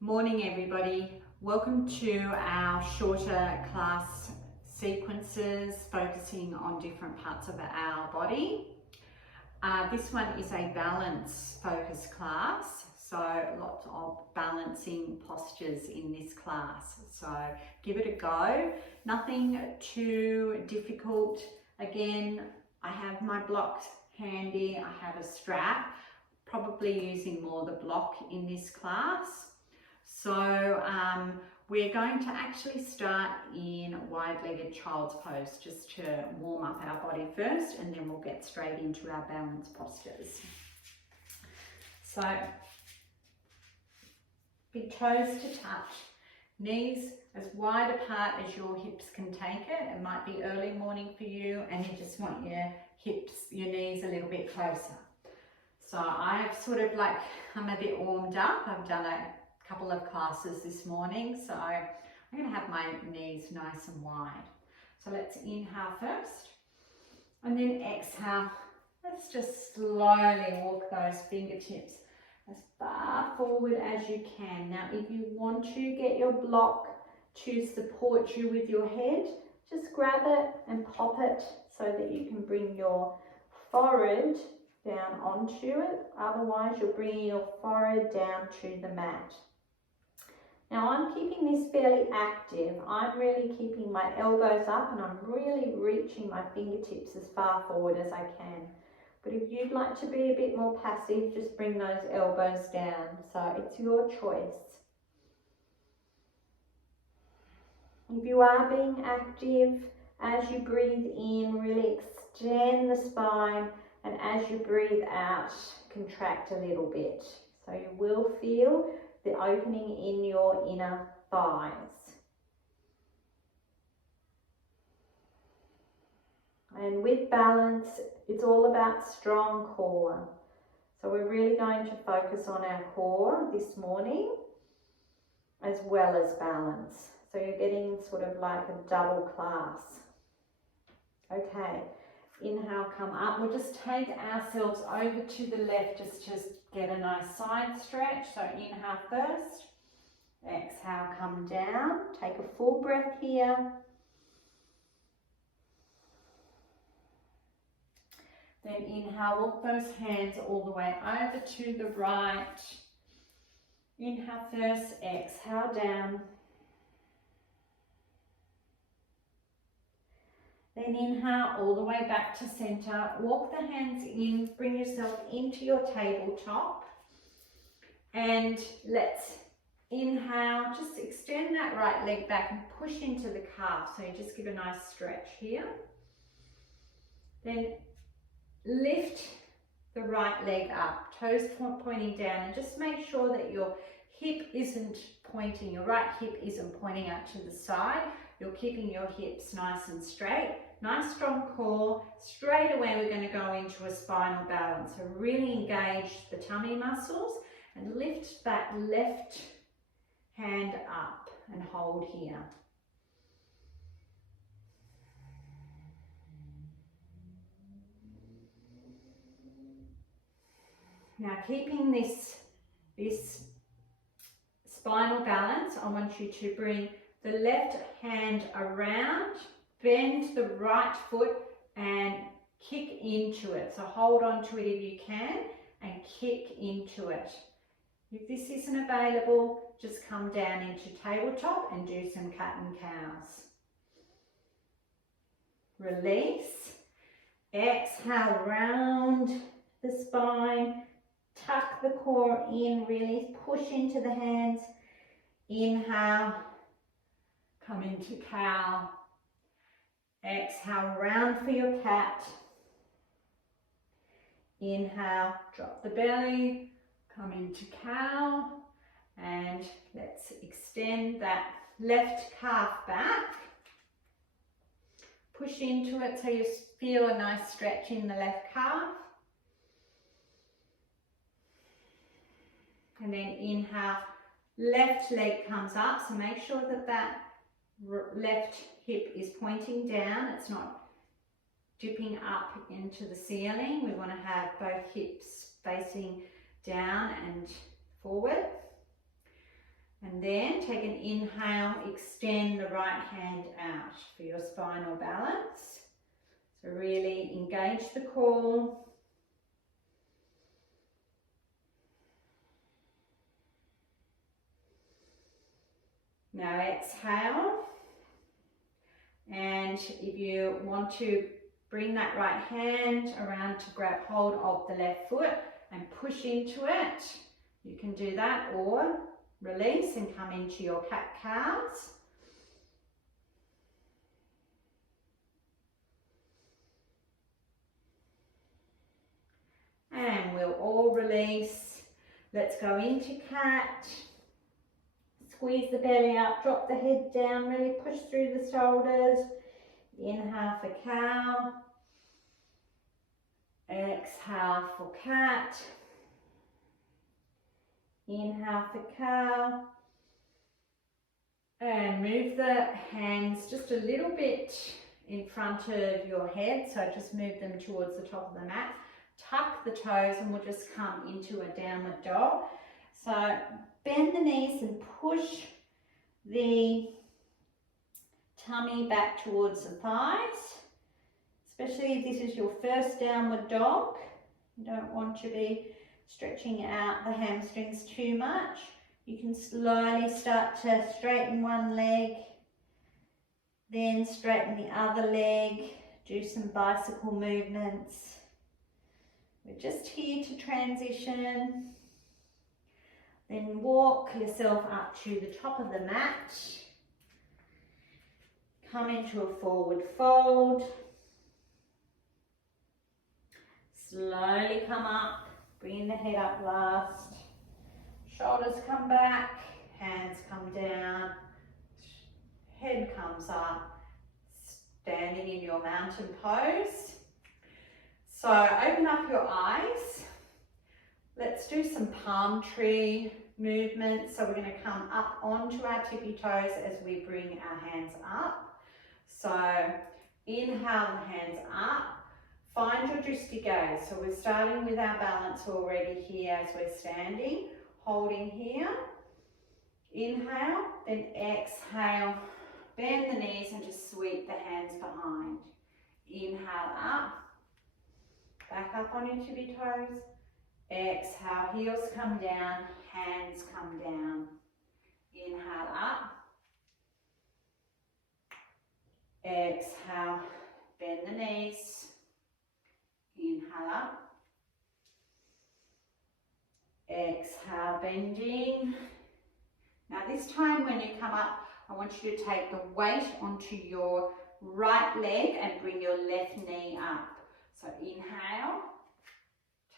Morning everybody, welcome to our shorter class sequences focusing on different parts of our body. This one is a balance focus class, so lots of balancing postures in this class, so give it a go. Nothing too difficult. Again, I have my blocks handy, I have a strap, probably using more the block in this class. So we're going to actually start in wide-legged child's pose just to warm up our body first, and then we'll get straight into our balance postures. So big toes to touch, knees as wide apart as your hips can take it. It might be early morning for you and you just want your hips, your knees a little bit closer. So I've sort of like, I'm a bit warmed up. I've done a couple of classes this morning, so I'm going to have my knees nice and wide. So let's inhale first and then exhale. Let's just slowly walk those fingertips as far forward as you can. Now if you want to get your block to support you with your head, just grab it and pop it so that you can bring your forehead down onto it. Otherwise you're bringing your forehead down to the mat. Now I'm keeping this fairly active. I'm really keeping my elbows up and I'm really reaching my fingertips as far forward as I can. But if you'd like to be a bit more passive, just bring those elbows down. So it's your choice. If you are being active, as you breathe in, really extend the spine, and as you breathe out, contract a little bit. So you will feel the opening in your inner thighs. And with balance, it's all about strong core. So we're really going to focus on our core this morning, as well as balance. So you're getting sort of like a double class. Okay, inhale, come up. We'll just take ourselves over to the left just to get a nice side stretch. So inhale first, exhale, come down. Take a full breath here. Then inhale, walk those hands all the way over to the right. Inhale first, exhale down. Then inhale all the way back to center. Walk the hands in, bring yourself into your tabletop. And let's inhale, just extend that right leg back and push into the calf. So you just give a nice stretch here. Then lift the right leg up, toes pointing down, and just make sure that your hip isn't pointing, your right hip isn't pointing out to the side. You're keeping your hips nice and straight, nice strong core. Straight away we're going to go into a spinal balance. So really engage the tummy muscles and lift that left hand up and hold here. Now keeping this spinal balance, I want you to bring the left hand around, bend the right foot and kick into it. So hold on to it if you can and kick into it. If this isn't available, just come down into tabletop and do some cat and cows. Release. Exhale, round the spine. Tuck the core in, really push into the hands. Inhale, come into cow. Exhale, round for your cat. Inhale, drop the belly, come into cow. And let's extend that left calf back. Push into it so you feel a nice stretch in the left calf. And then inhale, left leg comes up, so make sure that that left hip is pointing down, it's not dipping up into the ceiling. We want to have both hips facing down and forward. And then take an inhale, extend the right hand out for your spinal balance. So really engage the core. Now exhale. And if you want to bring that right hand around to grab hold of the left foot and push into it, you can do that, or release and come into your cat-cows. And we'll all release. Let's go into cat. Squeeze the belly up, drop the head down, really push through the shoulders. Inhale for cow. Exhale for cat. Inhale for cow. And move the hands just a little bit in front of your head. So just move them towards the top of the mat. Tuck the toes and we'll just come into a downward dog. So bend the knees and push the tummy back towards the thighs. Especially if this is your first downward dog. You don't want to be stretching out the hamstrings too much. You can slowly start to straighten one leg, then straighten the other leg, do some bicycle movements. We're just here to transition. Then walk yourself up to the top of the mat. Come into a forward fold. Slowly come up, bring the head up last. Shoulders come back, hands come down, head comes up, standing in your mountain pose. So open up your eyes. Let's do some palm tree movements. So we're going to come up onto our tippy toes as we bring our hands up. So inhale the hands up. Find your drishti gaze. So we're starting with our balance already here as we're standing. Holding here. Inhale, then exhale. Bend the knees and just sweep the hands behind. Inhale up. Back up on your tippy toes. Exhale, heels come down, hands come down. Inhale up. Exhale, bend the knees. Inhale up. Exhale, bending. Now this time when you come up, I want you to take the weight onto your right leg and bring your left knee up. So inhale,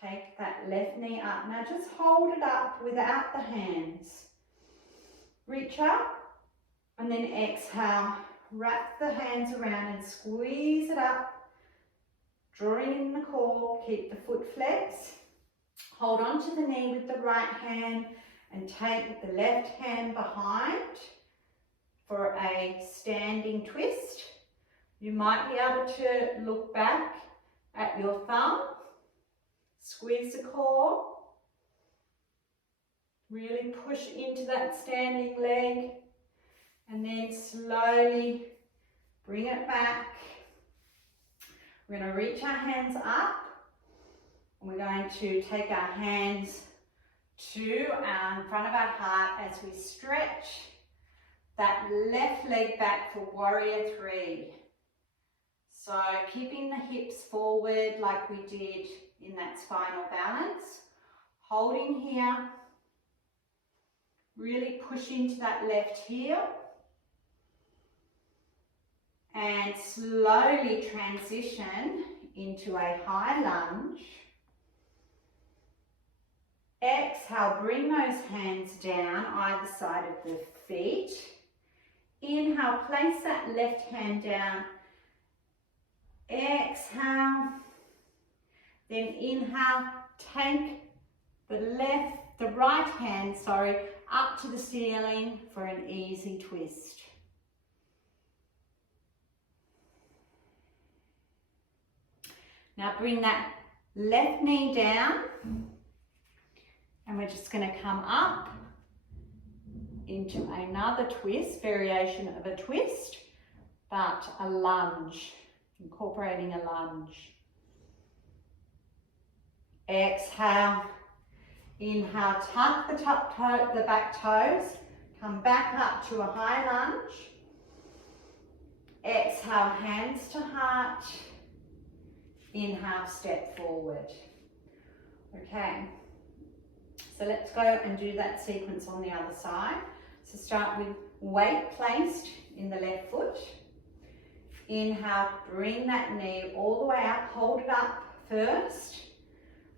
take that left knee up. Now just hold it up without the hands. Reach up and then exhale. Wrap the hands around and squeeze it up. Drawing in the core, keep the foot flexed. Hold on to the knee with the right hand and take the left hand behind for a standing twist. You might be able to look back at your thumb. Squeeze the core. Really push into that standing leg and then slowly bring it back. We're going to reach our hands up and we're going to take our hands to in front of our heart as we stretch that left leg back for warrior three. So keeping the hips forward like we did in that spinal balance. Holding here. Really push into that left heel. And slowly transition into a high lunge. Exhale, bring those hands down either side of the feet. Inhale, place that left hand down. Exhale. Then inhale, take the right hand, up to the ceiling for an easy twist. Now bring that left knee down And we're just going to come up into another twist, variation of a twist, but a lunge, incorporating a lunge. Exhale, inhale, tuck the back toes, come back up to a high lunge. Exhale, hands to heart. Inhale, step forward. Okay, so let's go and do that sequence on the other side. So start with weight placed in the left foot. Inhale, bring that knee all the way up, hold it up first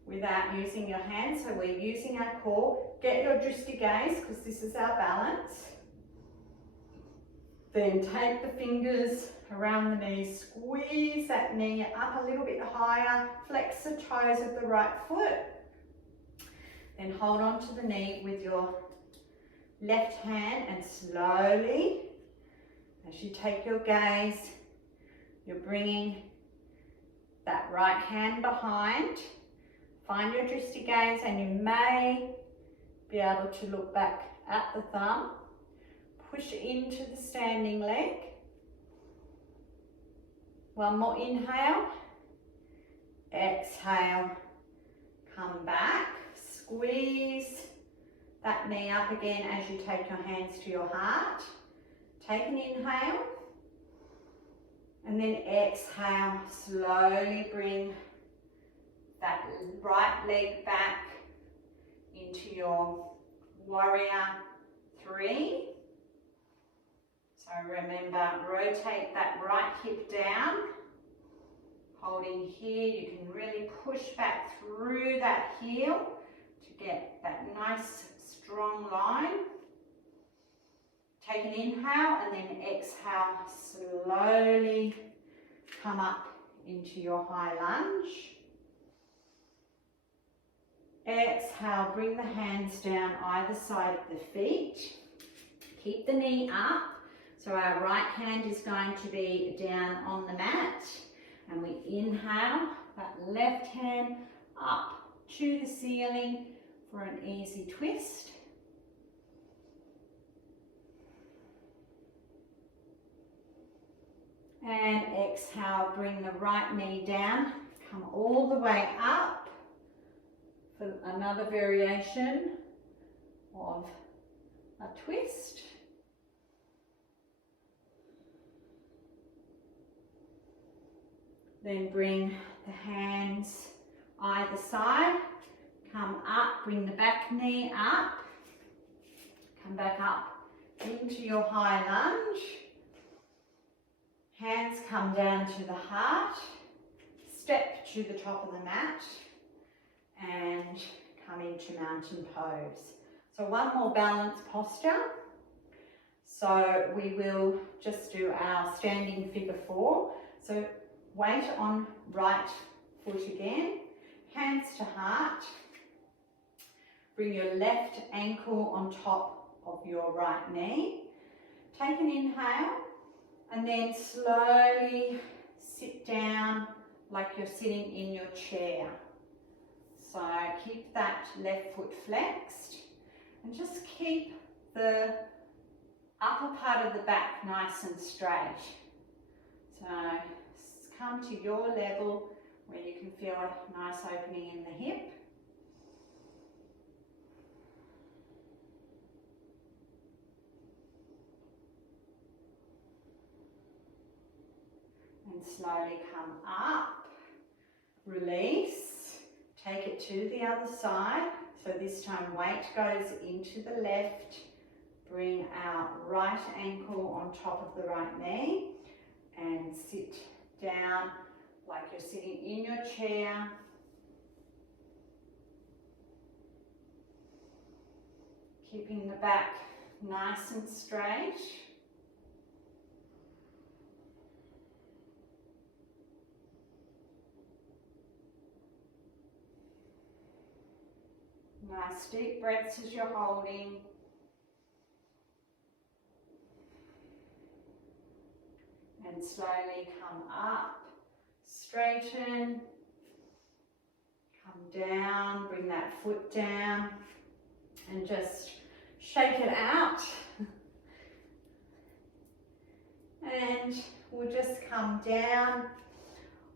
without using your hands. So we're using our core. Get your drishti gaze because this is our balance. Then take the fingers around the knees, squeeze that knee up a little bit higher, flex the toes of the right foot. Then hold on to the knee with your left hand and slowly, as you take your gaze, you're bringing that right hand behind. Find your drishti gaze and you may be able to look back at the thumb. Push into the standing leg. One more inhale. Exhale. Come back. Squeeze that knee up again as you take your hands to your heart. Take an inhale. And then exhale. Slowly bring that right leg back into your warrior 3. So remember, rotate that right hip down. Holding here, you can really push back through that heel to get that nice strong line. Take an inhale and then exhale, slowly come up into your high lunge. Exhale, bring the hands down either side of the feet. Keep the knee up. So our right hand is going to be down on the mat. And we inhale, that left hand up to the ceiling for an easy twist. And exhale, bring the right knee down, come all the way up for another variation of a twist. Then bring the hands either side, come up, bring the back knee up, come back up into your high lunge. Hands come down to the heart, step to the top of the mat and come into mountain pose. So one more balanced posture. So we will just do our standing figure 4. So weight on right foot again, hands to heart. Bring your left ankle on top of your right knee. Take an inhale and then slowly sit down like you're sitting in your chair. So keep that left foot flexed and just keep the upper part of the back nice and straight. So come to your level where you can feel a nice opening in the hip. And slowly come up, release, take it to the other side. So this time weight goes into the left, bring our right ankle on top of the right knee and sit down like you're sitting in your chair. Keeping the back nice and straight. Nice deep breaths as you're holding. And slowly come up, straighten, come down, bring that foot down, and just shake it out. And we'll just come down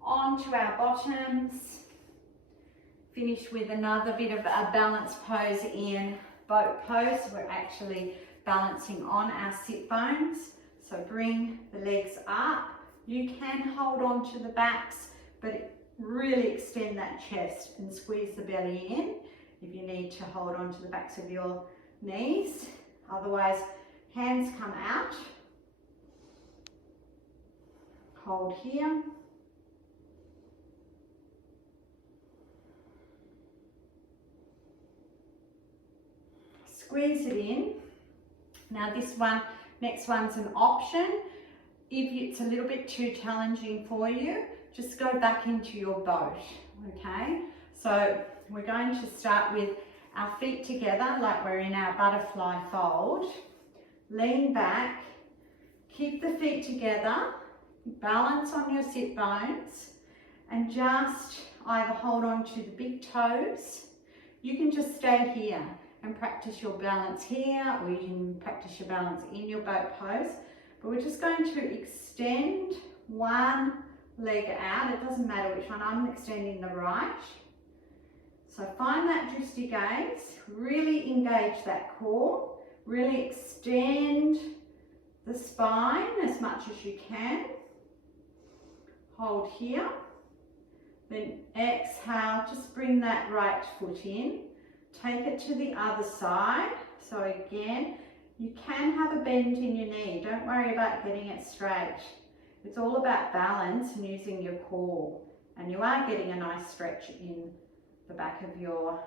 onto our bottoms. Finish with another bit of a balance pose in boat pose. We're actually balancing on our sit bones. So bring the legs up. You can hold on to the backs, but really extend that chest and squeeze the belly in if you need to hold on to the backs of your knees. Otherwise, hands come out. Hold here. Squeeze it in. Now this one, next one's an option. If it's a little bit too challenging for you, just go back into your boat, okay? So we're going to start with our feet together like we're in our butterfly fold. Lean back, keep the feet together, balance on your sit bones, and just either hold on to the big toes. You can just stay here and practice your balance here, or you can practice your balance in your boat pose. But we're just going to extend one leg out. It doesn't matter which one. I'm extending the right. So find that drishti gaze, really engage that core, really extend the spine as much as you can. Hold here. Then exhale, just bring that right foot in. Take it to the other side. So again, you can have a bend in your knee. Don't worry about getting it straight. It's all about balance and using your core. And you are getting a nice stretch in the back of your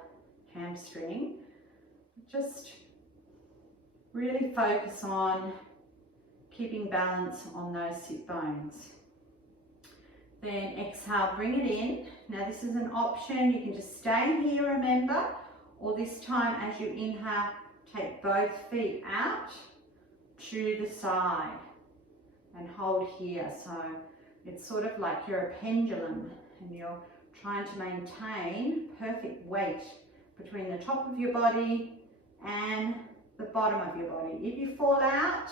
hamstring. Just really focus on keeping balance on those sit bones. Then exhale, bring it in. Now this is an option. You can just stay here, remember, or this time as you inhale, take both feet out to the side and hold here. So it's sort of like you're a pendulum and you're trying to maintain perfect weight between the top of your body and the bottom of your body. If you fall out,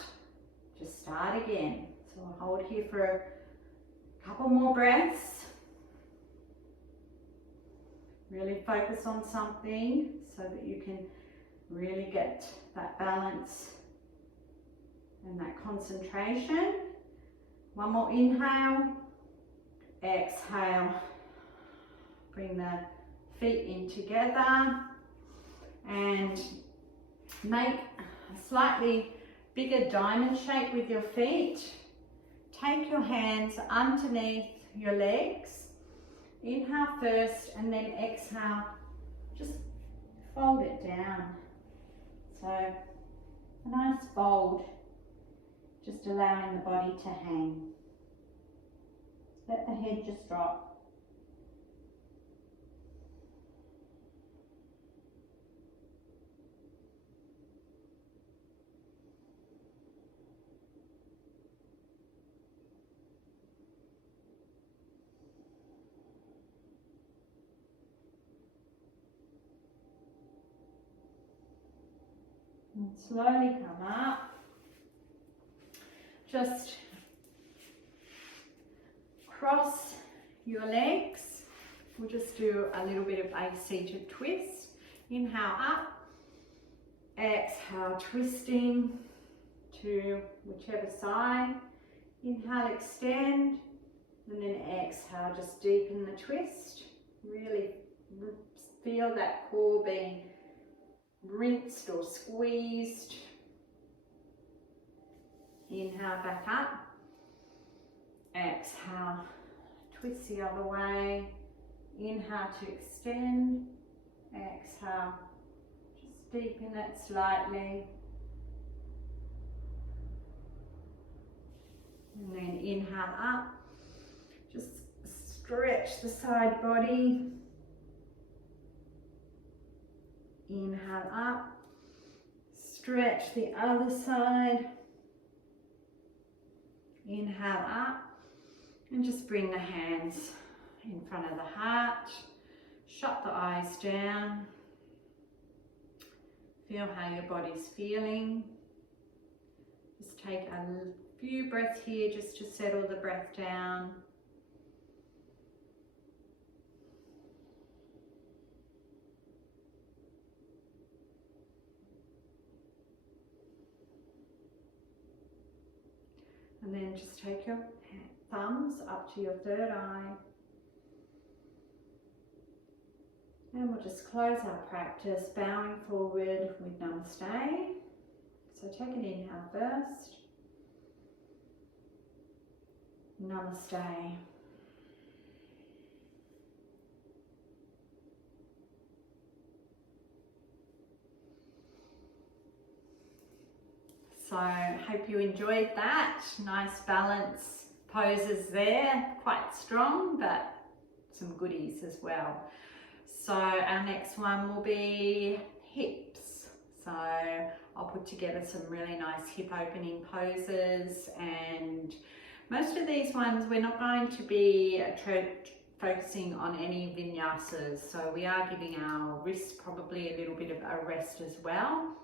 just start again. So I'll hold here for a couple more breaths. Really focus on something so that you can really get that balance and that concentration. One more inhale, exhale. Bring the feet in together and make a slightly bigger diamond shape with your feet. Take your hands underneath your legs. Inhale first and then exhale. Just fold it down. So a nice fold, just allowing the body to hang. Let the head just drop. And slowly come up. Just cross your legs. We'll just do a little bit of a seated twist. Inhale up. Exhale, twisting to whichever side. Inhale, extend. And then exhale, just deepen the twist. Really feel that core being rinsed or squeezed. Inhale, back up. Exhale, twist the other way. Inhale to extend. Exhale, just deepen it slightly. And then inhale up. Just stretch the side body. Inhale up, stretch the other side. Inhale up, and just bring the hands in front of the heart. Shut the eyes down. Feel how your body's feeling. Just take a few breaths here just to settle the breath down. And then just take your thumbs up to your third eye. And we'll just close our practice, bowing forward with Namaste. So take an inhale first. Namaste. So hope you enjoyed that. Nice balance poses there, quite strong, but some goodies as well. So our next one will be hips. So I'll put together some really nice hip opening poses, and most of these ones we're not going to be focusing on any vinyasas. So we are giving our wrists probably a little bit of a rest as well.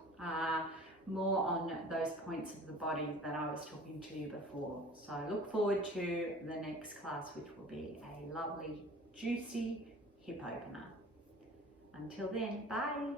More on those points of the body that I was talking to you before. So I look forward to the next class, which will be a lovely, juicy hip opener. Until then, bye.